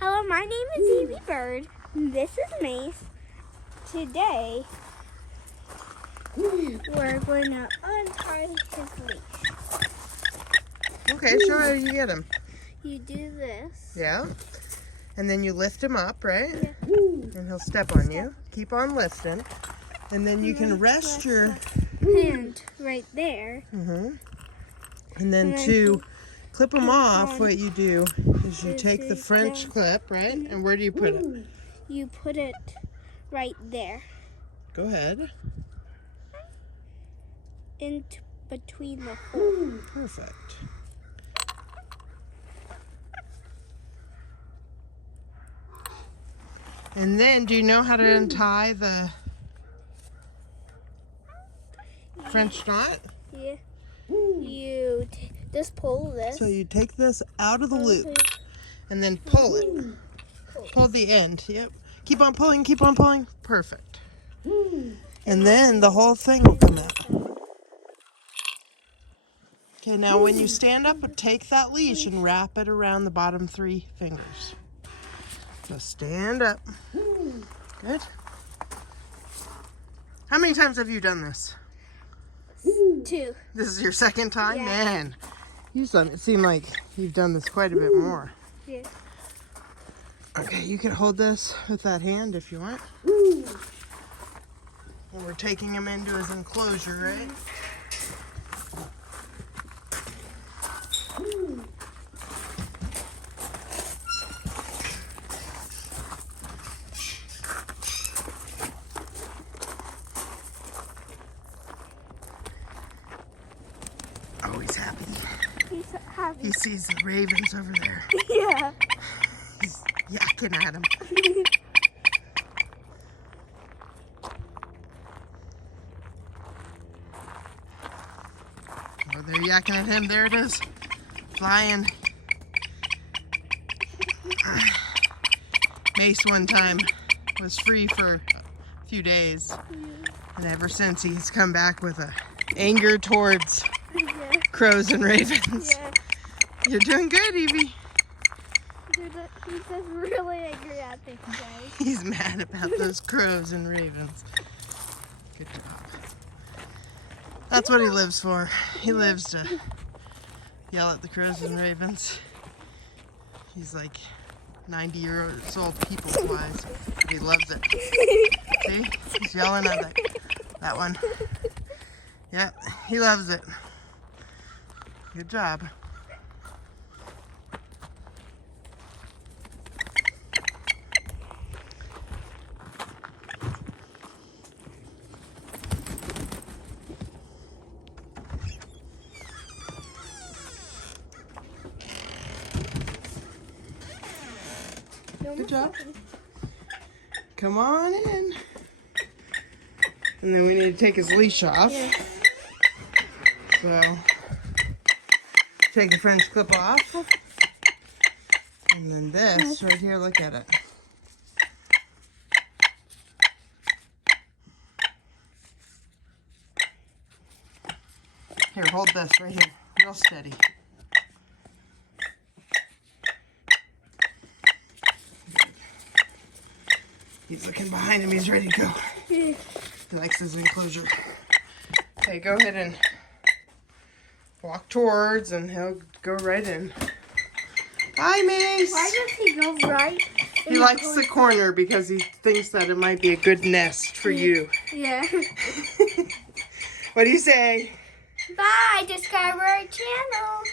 Hello, my name is Evie Bird. This is Mace. Today, we're going to untie his leash. Okay, show how you get him. You do this. Yeah. And then you lift him up, right? Yeah. And he'll step on you. Keep on lifting. And then you can rest your hand right there. And then to clip them off, what you do is you take the French clip, right? And where do you put it? You put it right there. Go ahead. In between the holes. Perfect. And then, do you know how to untie the French knot? Yeah. You just pull this. So you take this out of the loop and then pull it. Pull the end. Yep. Keep on pulling, keep on pulling. Perfect. And then the whole thing will come out. Okay, now when you stand up, take that leash and wrap it around the bottom 3 fingers. So stand up. Good. How many times have you done this? 2. This is your second time? Yeah. Man, it seemed like you've done this quite a bit more. Yeah. Okay, you can hold this with that hand if you want. And we're taking him into his enclosure, right? Oh, he's happy. He's happy. He sees the ravens over there. Yeah. He's yakking at him. Oh, they're yakking at him. There it is. Flying. Mace one time was free for a few days. And ever since, he's come back with a anger towards crows and ravens. Yeah. You're doing good, Evie. He's just really angry at these guys. He's mad about those crows and ravens. Good job. That's what he lives for. He lives to yell at the crows and ravens. He's like 90 years old people-wise. He loves it. See? He's yelling at that one. Yeah, he loves it. Good job. Good job. Come on in. And then we need to take his leash off. Yeah. So, take the French clip off. And then this right here, look at it. Here, hold this right here. Real steady. He's looking behind him. He's ready to go. He likes his enclosure. Okay, go ahead and walk towards, and he'll go right in. Bye, Mace. Why does he go right? He likes the corner because he thinks that it might be a good nest for you. Yeah. What do you say? Bye, subscribe our channel.